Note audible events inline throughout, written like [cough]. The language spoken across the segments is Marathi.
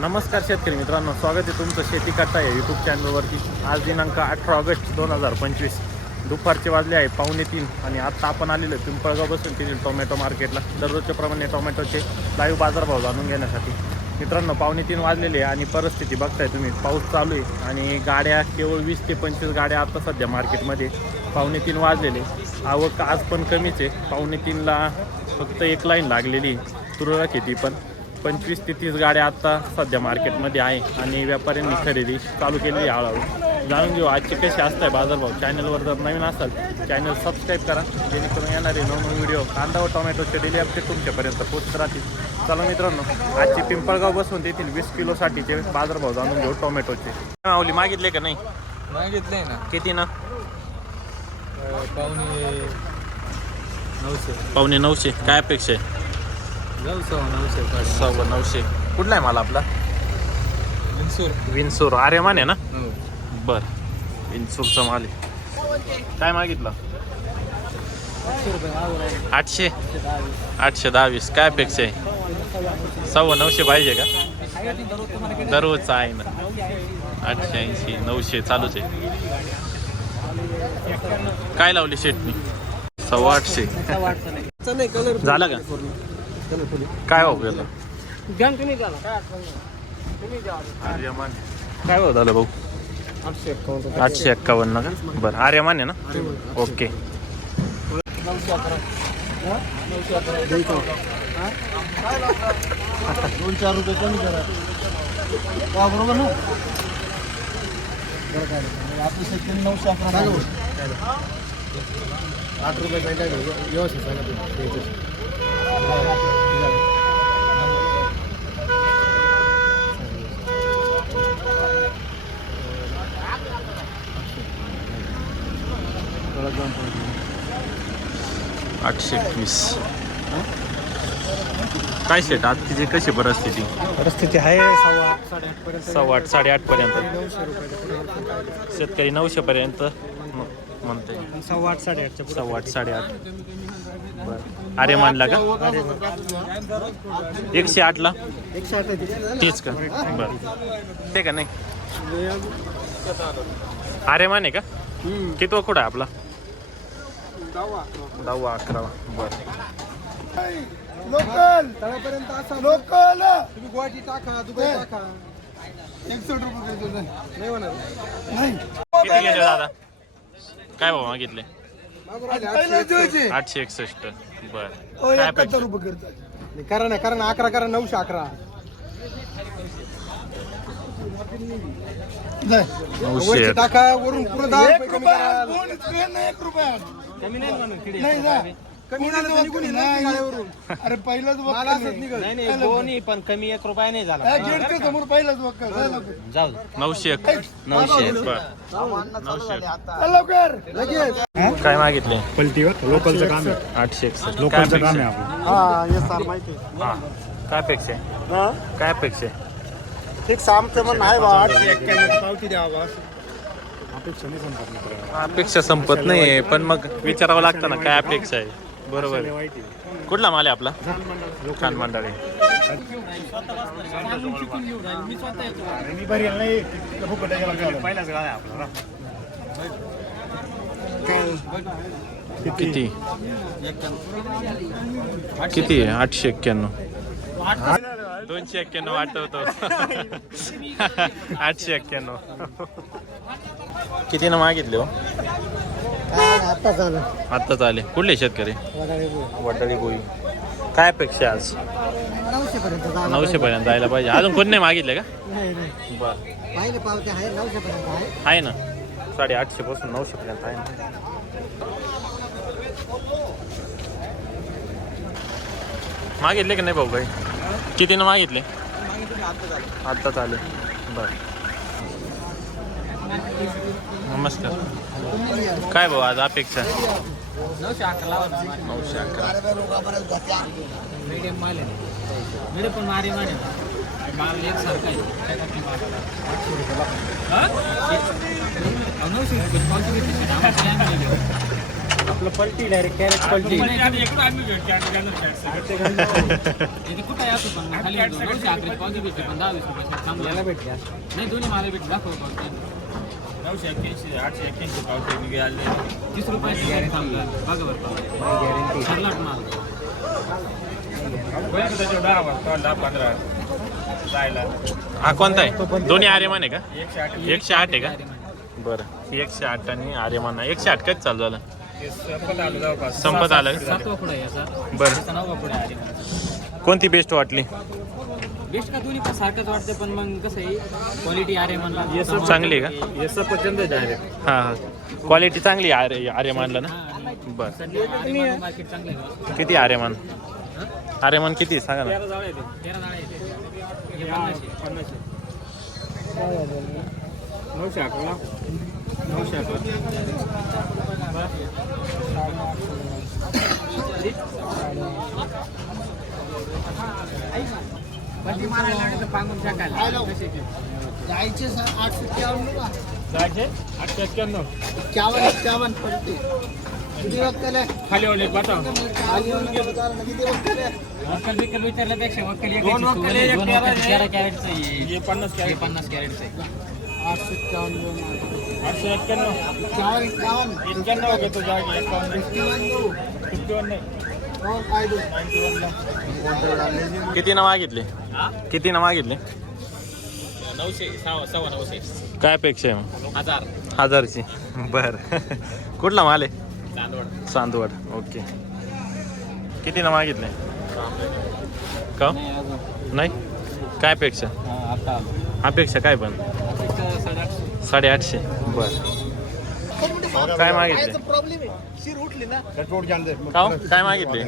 नमस्कार शेतकरी मित्रांनो स्वागत आहे तुमचं शेती करता या यूट्यूब चॅनलवरती आज दिनांक अठरा ऑगस्ट दोन हजार पंचवीस. दुपारचे वाजले आहे पावणे तीन आणि आत्ता आपण आलेलो आहे पिंपळगाव बसून तिथील टोमॅटो मार्केटला. दररोजच्या प्रमाणे टोमॅटोचे लाईव्ह बाजारभाव जाणून घेण्यासाठी. मित्रांनो पावणे तीन वाजलेले आहे आणि परिस्थिती बघताय तुम्ही. पाऊस चालू आहे आणि गाड्या केवळ वीस ते पंचवीस गाड्या आता सध्या मार्केटमध्ये पावणे तीन वाजलेले आवक आज पण कमीच आहे. पावणे तीनला फक्त एक लाईन लागलेली तुरळक आहे ती पण. पंचवीस ते तीस गाड्या आत्ता सध्या मार्केटमध्ये आहे आणि व्यापाऱ्यांनी खरेदी चालू केलेली आहे हळूहळू. जाणून घेऊ आजचे कसे असताय बाजारभाव. चॅनलवर जर नवीन असाल चॅनल सबस्क्राईब करा. जेणेकरून येणारे नवनवीन व्हिडिओ कांदा व टोमॅटोचे डेली अपडेट तुमच्यापर्यंत पोहोचत राहतील. चला मित्रांनो आजचे पिंपळगाव बसून तेथील वीस किलोसाठीचे बाजारभाव जाणून घेऊ टोमॅटोचे. माऊली मागितले का नाही? मागितलंय ना. किती ना? पावणे नऊशे. पावणे नऊशे. काय अपेक्षा आहे? जाऊ सव्वा नऊशे सव्वा नऊशे. कुठला आहे मला आपला? विंसूर विनसूर आर्यमान आहे ना? हो. बर. विनसूरचा माल आहे. काय मागितलं? आठशे. आठशे दहावीस. काय अपेक्षा आहे? सव्वा नऊशे पाहिजे का? दररोजचा आहे ना. आठशे ऐंशी नऊशे चालूच आहे. काय लावली शेटनी सव्वा आठशे. झालं का? काय भाऊ गेलं आर्यमान. काय भाऊ झालं भाऊ? आठशे एक्कावन्न का? बरं आर्यमान आहे ना? ओके. दोन चार रुपये कमी करा. का बरोबर ना? बरं काय नाही. आपली शेतकरी नऊशे अकरा आठ रुपये काय व्यवस्थित सांगा तुम्ही. आठशे एकवीस. काय शेट? आज तिची कशी परिस्थिती? परिस्थिती आहे सव्वा आठ साडेआठ पर्यंत. सव्वा आठ साडेआठ पर्यंत नऊशे रुपये शेतकरी नऊशे पर्यंत म- म्हणते सव्वा आठ साडेआठच्या पुढे. सव्वा आठ साडेआठ. बरं. अरे मानला का? एकशे आठला एकशे आठ आहे. तीच का? बरं. ते का नाही? अरे मान का? किती कुठं आहे आपला? दहावा अकरावा बरं. लोकल. तळापर्यंत असा लोकल. तुम्ही गुवाहाटी टाका दुबई टाका. रुपये नाही. होणार. नाही. किती गेले दादा? काय भाव मागितले? आठशे. एकसष्ट. बर. काय एकाहत्तर अपेक्षा? रुपये करतात. नाही, करा ना करा ना अकरा करा नऊशे अकरा. नऊशे. वरची टाका वरून पुढे दहा रुपये कमी करा. कमी नाही म्हणून किती. कमी झालं तर निघून येणार नाही. गाड्यावरून. अरे पहिलाच मला असंच निघाल दोन्ही पण कमी एक रुपया नाही झाला. गेटच्या समोर पहिलाच वक्कल. जा लवकर. जाऊ नऊशे एक. नऊशे बर नऊशे चल लवकर. लगेच. काय मागितले? पलटीवर लोकलचं काम आहे. आठशे एकसष्ट. काय लोकलचं काम अपेक्षा आहे आपलं. हा हे सार माहिती आहे. हा. काय अपेक्षा आहे? हा? काय अपेक्षा आहे? एक सामचं म्हणणं आहे बा आठशे एक्क्याण्णव पावती द्यावा अपेक्षा नाही संपत मित्र अपेक्षा संपत नाही पण मग विचारावं लागतं ना काय अपेक्षा आहे. बरोबर आहे. वाईट आहे. कुठला माल आहे आपला? खान मंडळी. मी बरी नाही तिथं फुकट आहे, गेला पहिलाच गाळा आहे आपला किती? किती? आहे आठशे एक्क्याण्णव. दोनशे एक्क्याण्णव आठवतो. [laughs] आठशे एक्क्याण्णव. किती ना मागितले हो? आता झालं. आत्ताच आले. कुठले शेतकरी? वडाळी गोळी. काय अपेक्षा आज? नऊशे पर्यंत जायला पाहिजे. अजून कोण नाही मागितले का? नाही नाही. बर. पाहिले पावते आहे नऊशे पर्यंत आहे. आहे ना. साडे आठशे पासून नऊशे पर्यंत आहे ना. मागितले की नाही भाऊ काही? कितीनं मागितले? आत्ताच आले. बर. नमस्कार. काय भाऊ आज अपेक्षा? नऊशे अकरा. नऊशे अकरा मीडियम माल आहे. मीडियम पण मारी माल एक सारखा आहे हा? नऊशे? आपलं पलटी डायरेक्ट कॅरेट पलटी. कुठं आहे असं पण? खाली दोनशे अकरा पावती भेटते पण दहा वीस रुपये चांगलं याला भेटल्या नाही दोन्ही मला भेटले दाखव नऊशे एक्क्याऐंशी आठशे एक्क्याऐंशी पावते मी आले तीस रुपयाची गॅरेंटी बघा बरं गॅरेंटी सरलाट माल बघ त्याच्यावर दहा वाजता दहा पंधरा. जायला. हा कोणता आहे? दोन्ही आर्यमान आहे का? एकशे आठ. एकशे आठ आहे का? बरं. एकशे आठ आणि आर्यमान एकशे आठ कधी चालू झालं? संपत आलं जवळपास. संपत आलं. सातवा पुढे आहे सर बरं. कोणती बेस्ट वाटली? बेस्ट का दोन्ही पण सारखंच वाटते पण मग कसं आहे क्वालिटी आरे म्हणला चांगली आहे का? हे सफरचंद आहे डायरेक्ट हां हां. क्वालिटी चांगली आहे आर्य आर्यमानला ना? बरं. मार्केट चांगलं आहे. किती आर्यमान आर्यमान किती आहे? सांगा ना. तेरा जाळे येते तेरा जाळे येते पन्नास आहे. नऊशे अकरा. नऊशे अकरा. जायचे सर आठ एक्क्यावन्न का? जायचे? आठशे एक्क्याण्णव एक्क्यावन्न एक्क्यावन्न पडते. किती वक्कल खाली ओले पाठव किती वक्कल वक्कल बिक्कल विचारल्यापेक्षा वक्कल एक दोन याची वक्कल सोबत आहे. तेरा कॅरेटचं आहे. हे पन्नास कॅरेट पन्नास कॅरेटचं आहे. आठशे एक्क्यावन्न आठशे एक्क्याण्णव एक्क्यावन्न एक्क्यावन्न एक्क्याण्णव घेतो जागे एक्क्यावन्न फिफ्टी वन नाही. किती ना मागितले किती ना मागितले? नऊशे सहा सव्वा नऊशे. काय अपेक्षा आहे मग? हजार. हजारची. बरं. कुठला माल आहे? चांदवड. चांदवड. ओके. किती ना मागितले? का? नाही काय अपेक्षा? आता. अपेक्षा काय पण? साडेआठशे. बर. काय मागितले? प्रॉब्लेम आहे. शिर उठली ना. का हो? काय मागितले?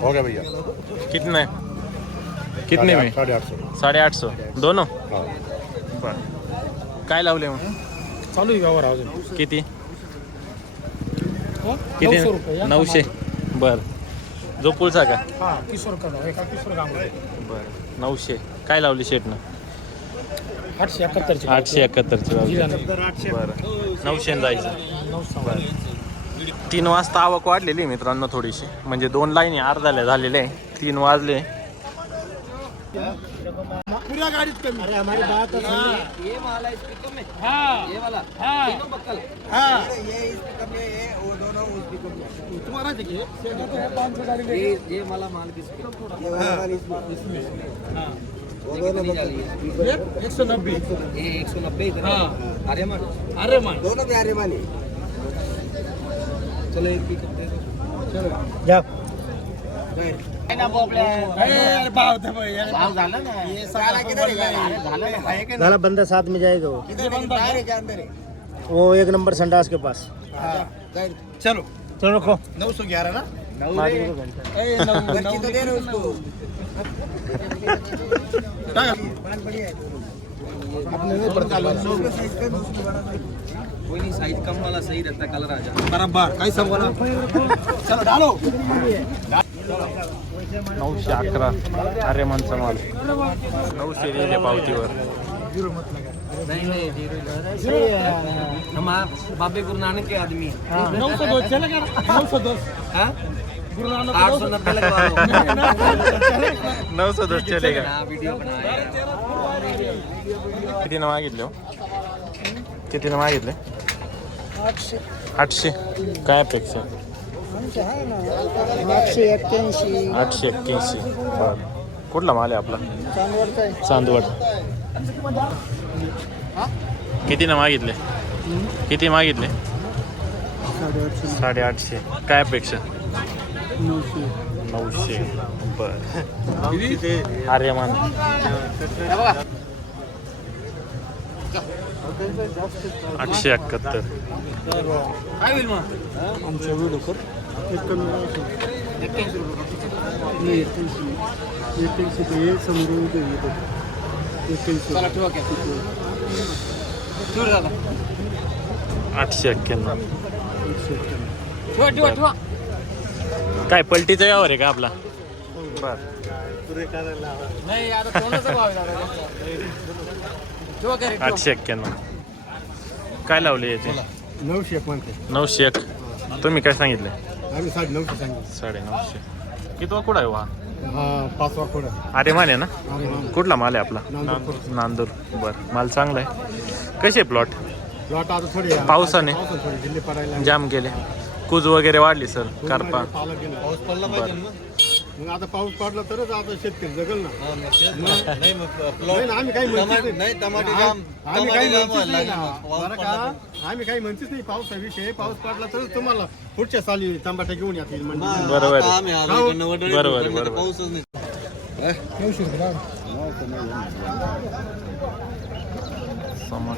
हो गया भैया? कितने कितने में? साढ़े आठ सौ। साडे आठ सौ। दोनों? हाँ। बर। काय लावले मग? चालू आहे व्यवहार अजून. किती? किती? नऊशे बर. जो पुलचा का? हा किशोर एका किशोर बर. नऊशे. काय लावली शेटनं? आठशे एकाहत्तरची आठशे एकाहत्तरची लावली. बरं. नऊशे जायचं. बरं. तीन वाजता आवक वाढलेली आहे मित्रांनो थोडीशी. म्हणजे दोन लाईनी अर्धाल्या झालेल्या आहे. तीन वाजले. पुऱ्या गाडीत कमी अरे हमारी बात ये वाला इसकी कम है। ये वाला। तीनों बक्कल। हाँ। ये इसकी कम है वो दोनों उसकी कम है तुम्हारा देखिए पाँच सौ गाड़ी ये ये वाला माल किसकी हाँ। ये कितनी जा रही है। एक सौ नब्बे। ये एक सौ नब्बे इधर हाँ। अरे मन अरे मान दोनों में अरे मानी चलो एक की करते हैं चलो। जा झाला ना ये साला किधर है झाला ना नाला बंदा साथ में जाएगा वो किधर बाहर है क्या अंदर है वो एक नंबर संडास के पास हाँ चलो चलो रखो नौ सौ ग्यारह ना ए, गर्ची तो दे रहे उसको अपने में पड़ता कोई नहीं साइड कम वाला सही रहता है कलर आ जाता बराबर कैसा बोला चलो डालो नऊशे अकरा अरे मनचा माल. नऊशे लिहिले पावतीवर. बाबे गुरु नानक के आदमी. आठ सौ नब्बे नऊ सौ दस चलेगा हाँ? वीडियो बनाया किती ना मागितले हो? किती ना मागितले आठशे. काय अपेक्षा? आठशे एक्क्याऐंशी. आठशे एक्क्याऐंशी. बरं. कुठला माल आहे आपला? चांदवडचा आहे. चांदवड. किती ना मागितले? किती मागितले? साडेआठशे. काय अपेक्षा? नऊशे. बर. आर्यमान. आठशे एकाहत्तर. एक्क्याऐंशी रुपये दादा. आठशे एक्क्याण्णव. काय पलटीचा यावर आहे का आपला? बर. आठशे एक्क्याण्णव. काय लावले याचे? नऊशे नऊशे एक. तुम्ही काय सांगितले? आम्ही साडे नऊशे सांगितलं. कितवा कुठं आहे हा पाचवा खोडा अरे माल आहे ना? अरे. कुठला माल आहे आपला? नांदूर नांदूर. बरं माल चांगला आहे. कसे प्लॉट प्लॉट आता थोडी पावसाने? थोडी पडायला जाम केले. कुज वगैरे वाढली सर. कारपा. गेला. पाऊस पडला पाहिजे ना? मग आता पाऊस पडला तरच आता शेतकरी जगल ना. नाही ना, आम्ही काही म्हणतच नाही. आम- आम्ही काही म्हणतच नाही ना. बरं का? आम्ही काही म्हणतच नाही पावसाविषयी. पाऊस पडला तरच तुम्हाला पुढच्या साली टमाटा घेऊन येतील म्हणजे बरोबर. बरोबर आहे, बरोबर समोर.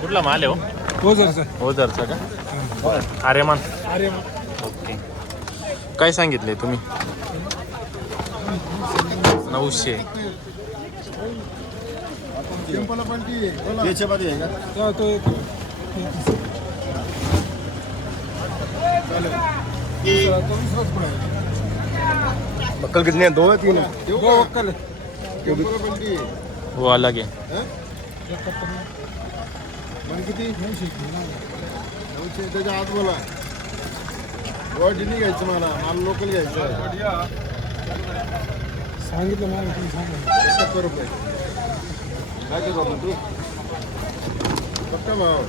कुठला माल आहे हो? ओझरचा. का? अरे मान. ओके काय सांगितले तुम्ही? नऊशे. बक्कल कितने दो है तीन दो बक्कल हो अलग आहे किती नऊशे त्याच्या आत बोला. गुवाहाटी नाही घ्यायचं मला मला लोकल घ्यायचं सांगितलं मला तुम्ही सांगा. एकाहत्तर रुपये. काय करू आपण तू? पक्का भाव.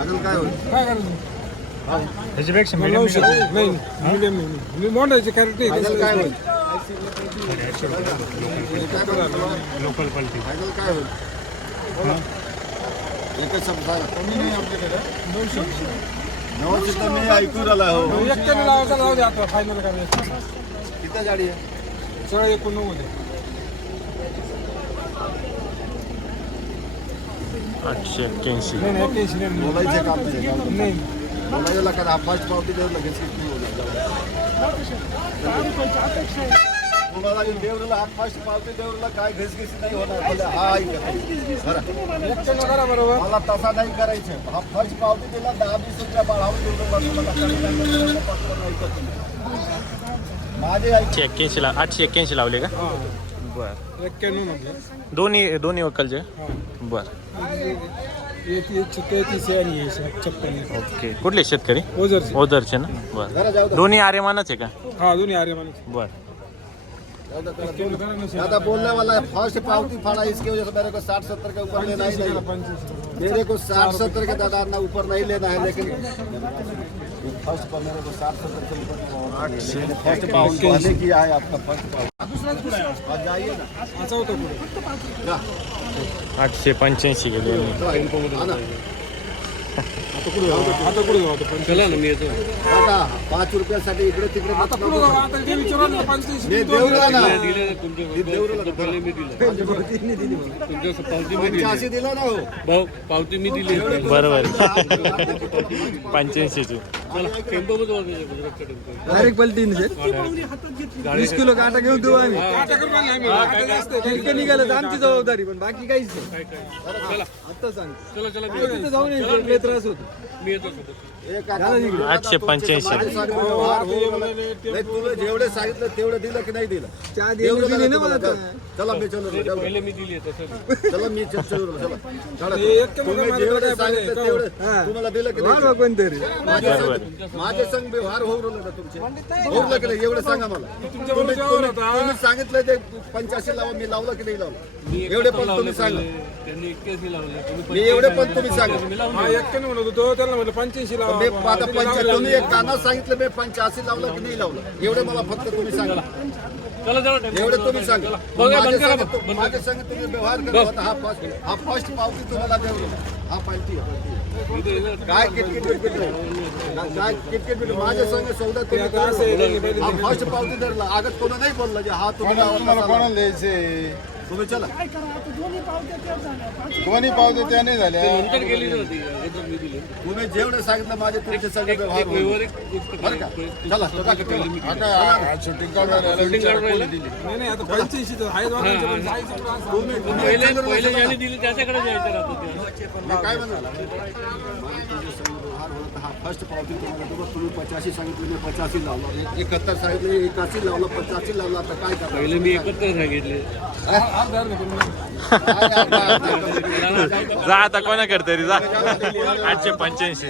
अजून काय होईल? काय करायचं? त्याच्यापेक्षा नाही मिडियम मी मोठायचे काय होईल? लोकल क्वालिटी अजून काय होईल. एकच शब्द सांगा. कमी नाही आपल्याकडे. नऊशे मी ऐकून आला हो एक्क्याण्णव लावायचा दे आता फायनल करायचं किती गाडी आहे सगळं एकोणनव्वद आहे आठशे एक्क्याऐंशी. नाही नाही एक्क्याऐंशी नाही बोलायचं काम नाही. बोलायला का? आपण पावती लगेच किती तुम्हाला देवरीला हात फास्ट पावती देवरीला काय घसघस नाही होणार. बोला, हा ऐका. बरोबर मला तसा नाही करायचं. हा फर्स्ट पावती दिला दहा वीस रुपया माझे ऐक आठशे एक्क्याऐंशी ला आठशे एक्क्याऐंशी लावले का? बर. एक्क्याण्णव म्हटलं दोन्ही दोन्ही वकलचे बर. हे ओके. कुठले शेतकरी? ओझरचे. ओझरचे ना? बर. दोन्ही आर्यमानच आहे का? हा दोन्ही आर्यमानाचे बर. ज़्यादा बोलने वाला है फ़र्स्ट पावती फाड़ा इसकी वजह से मेरे को साठ सत्तर के ऊपर लेना ही नहीं। मेरे को साठ सत्तर के दादा ना ऊपर नहीं लेना है लेकिन फ़र्स्ट पर मेरे को साठ सत्तर के ऊपर फ़र्स्ट पावती किया है आपका फ़र्स्ट पावती आप जाइए ना। असा होता पुढे आठशे पंच्याऐंशी गेले चला, हा ना. आता जाऊ आता पुढे जाऊ आता पंच्याऐंशी आता पाच रुपयासाठी इकडे तिकडे आता पुढे जाऊ आता ते विचारलं ना पंच्याऐंशी मी ना मी पंच्याऐंशी दिला ना हो पावती मी दिली बरोबर पंच्याऐंशीची डायरेक्ट पलटी वीस किलो काटा घेऊन देऊ आम्ही निघालं तर आमची जबाबदारी पण बाकी काहीच नाही आता सांग चला चला लय त्रास होतो आठशे पंच्याऐंशी. नाही तुला जेवढे सांगितलं तेवढं दिलं की नाही दिलं? चहा देवलं दिली ना मला? [laughs] चला मी चलो चलो. पहिले मी दिली तसं चला मी चलो चला चला हे तुम्ही. जेवढे? सांगितलं तेवढं तुम्हाला दिलं की नाही कोणतरी. माझे संग माझे संग व्यवहार होऊ राहिला का तुमचे. होऊ लागले की नाही एवढं सांगा मला. तुम्ही सांगितलं ते पंच्याऐंशी लावा मी लावलं की नाही लावलं? एवढे पण तुम्ही सांगा. त्यांनी एक्क्याऐंशी लावले तुम्ही मी एवढे पण तुम्ही सांगा. हा म्हणत होतो त्याला म्हणलं पंच्याऐंशी लावा. मी आता पंचा तुम्ही एक काना सांगितलं मी पंच्याऐंशी लावलं की नाही लावलं? एवढे मला फक्त तुम्ही सांगा. चला. चला एवढे तुम्ही सांगा. बघा, माझे बंद करा, संग- बंद माझे संग तुम्ही व्यवहार करा होता हा फर्स्ट हा फर्स्ट पावती तुम्हाला देऊ हा पालती काय किटकिट बिटकिट? काय किटकिट बिटकिट? माझ्या संग सौदा तुम्ही हा फर्स्ट पावती धरला. आगत कोणा नाही बोललं जे हा तुम्ही लावा, तसा लावा. तुम्ही चला. दोन्ही पावते त्या नाही झाल्या. नंतर गेली नव्हती अगोदर मी दिली. तुम्ही जेवढे सांगितलं माझे तुमचे सगळे व्यवहार होईल. व्यवहारिक गोष्ट बरं का? चला चला आता शूटिंग शूटिंग काढून दिली? नाही नाही आता पंच्याऐंशी तर आहे दोघांचे पण जायचं कुठं असं? तुम्ही तुम्ही पहिले एक पहिले ज्याने दिली त्याच्याकडे जायचं राहतं ते. मी काय म्हणतो? हा फर्स्ट पावती तुम्हाला देतो तुम्ही पचासी सांगितलं मी पचासी लावलं. एकाहत्तर सांगितलं एकाशी लावलं पचासी लावलं आता काय करता पहिले मी एकाहत्तर सांगितले. जा आता कोणाकडे तरी जा. आठशे पंच्याऐंशी.